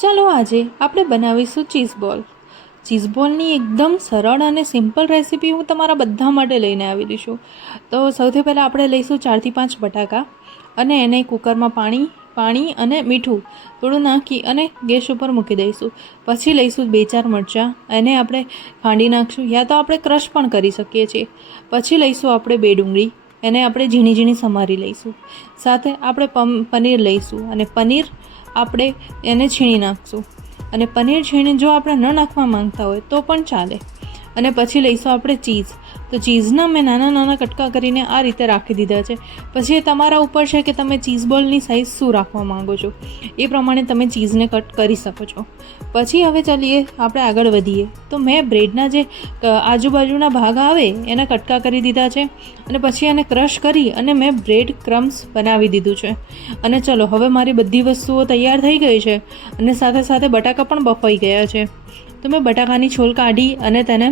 ચાલો આજે આપણે બનાવીશું ચીઝ બોલ. ચીઝ બોલની એકદમ સરળ અને સિમ્પલ રેસીપી હું તમારા બધા માટે લઈને આવેલી છું. તો સૌથી પહેલાં આપણે લઈશું 4 થી 5 બટાકા અને એને કુકરમાં પાણી અને મીઠું થોડું નાખી અને ગેસ ઉપર મૂકી દઈશું. પછી લઈશું 2-4 મરચાં, એને આપણે ફાંડી નાખશું, યા તો આપણે ક્રશ પણ કરી શકીએ છીએ. પછી લઈશું આપણે 2 ડુંગળી, એને આપણે ઝીણી ઝીણી સમારી લઈશું. સાથે આપણે પનીર લઈશું અને પનીર આપણે એને છીણી નાખશું. અને પનીર છીણી જો આપણે ન નાખવા માંગતા હોય તો પણ ચાલે. અને પછી લઈશું આપણે ચીઝ. તો ચીઝના મેં નાના નાના કટકા કરીને આ રીતે રાખી દીધા છે. પછી એ તમારા ઉપર છે કે તમે ચીઝ બોલની સાઇઝ શું રાખવા માંગો છો, એ પ્રમાણે તમે ચીઝને કટ કરી શકો છો. પછી હવે ચાલીએ આપણે આગળ વધીએ. તો મેં બ્રેડના જે આજુબાજુના ભાગ આવે એના કટકા કરી દીધા છે અને પછી એને ક્રશ કરી અને મેં બ્રેડ ક્રમ્સ બનાવી દીધું છે. અને ચલો હવે મારી બધી વસ્તુઓ તૈયાર થઈ ગઈ છે અને સાથે સાથે બટાકા પણ બફાઈ ગયા છે. તો મેં બટાકાની છોલ કાઢી અને તેને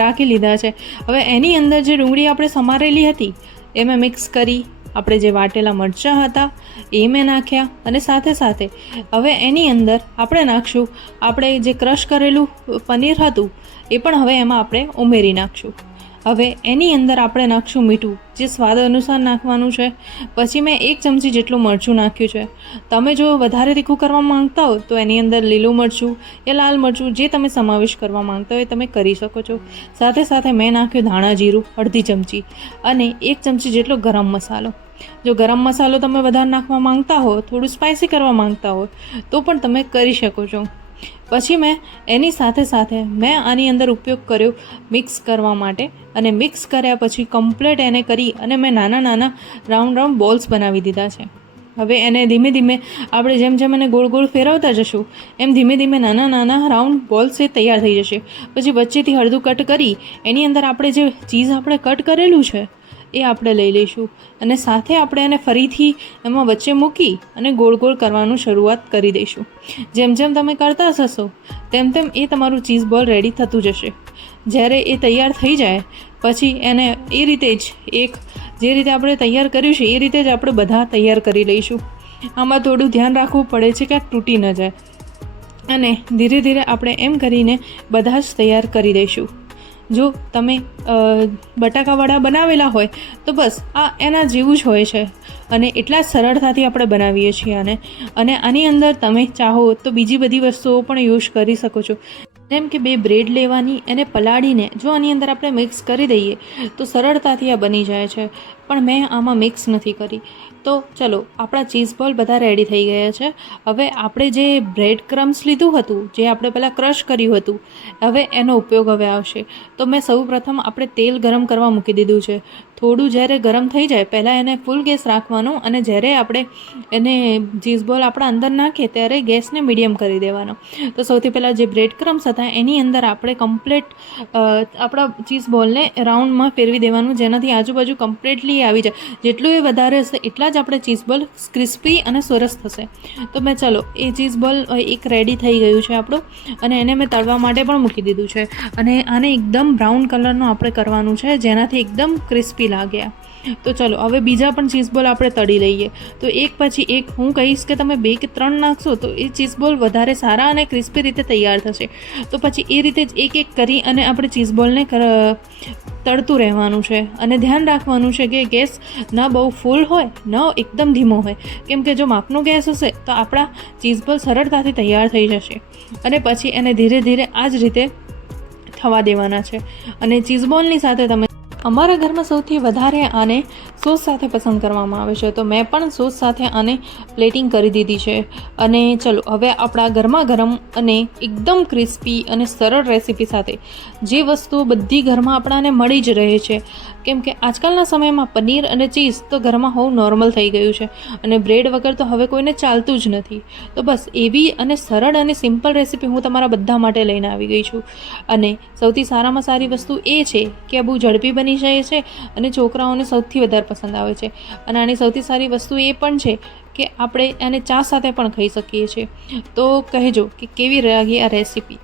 રાખી લીધા છે. હવે એની અંદર જે ડુંગળી આપણે સમારેલી હતી એ મેં મિક્સ કરી, આપણે જે વાટેલા મરચાં હતા એ મેં નાખ્યા અને સાથે સાથે હવે એની અંદર આપણે નાખશું આપણે જે ક્રશ કરેલું પનીર હતું એ પણ હવે એમાં આપણે ઉમેરી નાખશું. હવે એની અંદર આપણે નાખશું મીઠું, જે સ્વાદ અનુસાર નાખવાનું છે. પછી મેં 1 ચમચી જેટલું મરચું નાખ્યું છે. તમે જો વધારે તીખું કરવા માંગતા હો તો એની અંદર લીલું મરચું યા લાલ મરચું જે તમે સમાવેશ કરવા માંગતા હોય તમે કરી શકો છો. સાથે સાથે મેં નાખ્યું ધાણા જીરું અડધી ચમચી અને 1 ચમચી જેટલો ગરમ મસાલો. જો ગરમ મસાલો તમે વધારે નાખવા માંગતા હો, થોડું સ્પાઇસી કરવા માંગતા હો તો પણ તમે કરી શકો છો. પછી મેં એની સાથે સાથે મેં આની અંદર ઉપયોગ કર્યો મિક્સ કરવા માટે. અને મિક્સ કર્યા પછી કમ્પ્લીટ એને કરી અને મેં નાના નાના રાઉન્ડ બોલ્સ બનાવી દીધા છે. હવે એને ધીમે ધીમે આપણે જેમ જેમ એને ગોળ ગોળ ફેરવતા જશું એમ ધીમે ધીમે નાના નાના રાઉન્ડ બોલ્સ એ તૈયાર થઈ જશે. પછી વચ્ચેથી અડધું કટ કરી એની અંદર આપણે જે ચીઝ આપણે કટ કરેલું છે એ આપણે લઈ લઈશું અને સાથે આપણે એને ફરીથી એમાં વચ્ચે મૂકી અને ગોળ ગોળ કરવાનું શરૂઆત કરી દઈશું. જેમ જેમ તમે કરતા જશો તેમ તેમ એ તમારું ચીઝ બોલ રેડી થતું જશે. જ્યારે એ તૈયાર થઈ જાય પછી એને એ રીતે જ જે રીતે આપણે તૈયાર કર્યું છે એ રીતે જ આપણે બધા તૈયાર કરી લઈશું. આમાં થોડું ધ્યાન રાખવું પડે છે કે આ તૂટી ન જાય અને ધીરે ધીરે આપણે એમ કરીને બધા જ તૈયાર કરી દઈશું. જો તમે બટાકાવાળા બનાવેલા હોય તો બસ આ એના જેવું જ હોય છે અને એટલા જ સરળતાથી આપણે બનાવીએ છીએ અને આની અંદર તમે ચાહો તો બીજી બધી વસ્તુઓ પણ યુઝ કરી શકો છો. જેમ કે 2 બ્રેડ લેવાની, એને પલાળીને જો આની અંદર આપણે મિક્સ કરી દઈએ તો સરળતાથી આ બની જાય છે. પણ મેં આમાં મિક્સ નથી કરી. તો ચલો આપણા ચીઝ બોલ બધા રેડી થઈ ગયા છે. હવે આપણે જે બ્રેડ ક્રમ્સ લીધું હતું, જે આપણે પહેલાં ક્રશ કર્યું હતું, હવે એનો ઉપયોગ હવે આવશે. તો મેં સૌ પ્રથમ આપણે તેલ ગરમ કરવા મૂકી દીધું છે. થોડું જ્યારે ગરમ થઈ જાય પહેલાં એને ફૂલ ગેસ રાખવાનો અને જ્યારે આપણે એને ચીઝ બોલ આપણા અંદર નાખીએ ત્યારે ગેસને મીડિયમ કરી દેવાનો. તો સૌથી પહેલાં જે બ્રેડ ક્રમ્સ હતા એની અંદર આપણે કમ્પ્લીટ આપણા ચીઝ બોલને રાઉન્ડમાં ફેરવી દેવાનું, જેનાથી આજુબાજુ કમ્પ્લીટલી આવી જાય. જેટલું એ વધારે હશે એટલા જ આપણે ચીઝ બોલ ક્રિસ્પી અને સરસ થશે. તો મેં ચલો એ ચીઝ બોલ એક રેડી થઈ ગયું છે આપણું અને એને મેં તળવા માટે પણ મૂકી દીધું છે. અને આને એકદમ બ્રાઉન કલરનું આપણે કરવાનું છે જેનાથી એકદમ ક્રિસ્પી લાગ્યા. તો ચલો હવે બીજા પણ ચીઝ બોલ આપણે તળી લઈએ. તો એક પછી એક હું કહીશ કે તમે 2 કે 3 નાખશો તો એ ચીઝ બોલ વધારે સારા અને ક્રિસ્પી રીતે તૈયાર થશે. તો પછી એ રીતે જ એક કરી અને આપણે ચીઝ બોલને તળતું રહેવાનું છે. અને ધ્યાન રાખવાનું છે કે ગેસ ન બહુ ફૂલ હોય ન એકદમ ધીમો હોય, કેમ કે જો માપનો ગેસ હશે તો આપણા ચીઝ બોલ સરળતાથી તૈયાર થઈ જશે. અને પછી એને ધીરે ધીરે આ જ રીતે થવા દેવાના છે. અને ચીઝ બોલની સાથે તમે અમારા ઘરમાં સૌથી વધારે આને સોસ સાથે પસંદ કરવામાં આવે છે, તો મેં પણ સોસ સાથે આને પ્લેટિંગ કરી દીધી છે. અને ચલો હવે આપણા ગરમા ગરમ અને એકદમ ક્રિસ્પી અને સરળ રેસીપી સાથે જે વસ્તુઓ બધી ઘરમાં આપણાને મળી જ રહે છે, કેમ કે આજકાલના સમયમાં પનીર અને ચીઝ તો ઘરમાં હોવું નોર્મલ થઈ ગયું છે અને બ્રેડ વગર તો હવે કોઈને ચાલતું જ નથી. તો બસ એવી અને સરળ અને સિમ્પલ રેસીપી હું તમારા બધા માટે લઈને આવી ગઈ છું. અને સૌથી સારામાં સારી વસ્તુ એ છે કે આ બહુ ઝડપી બની જાય છે અને છોકરાઓને સૌથી વધારે પસંદ આવે છે. અને આની સૌથી સારી વસ્તુ એ પણ છે કે આપણે એને ચા સાથે પણ ખાઈ શકીએ છીએ. તો કહેજો કે કેવી લાગી આ રેસીપી.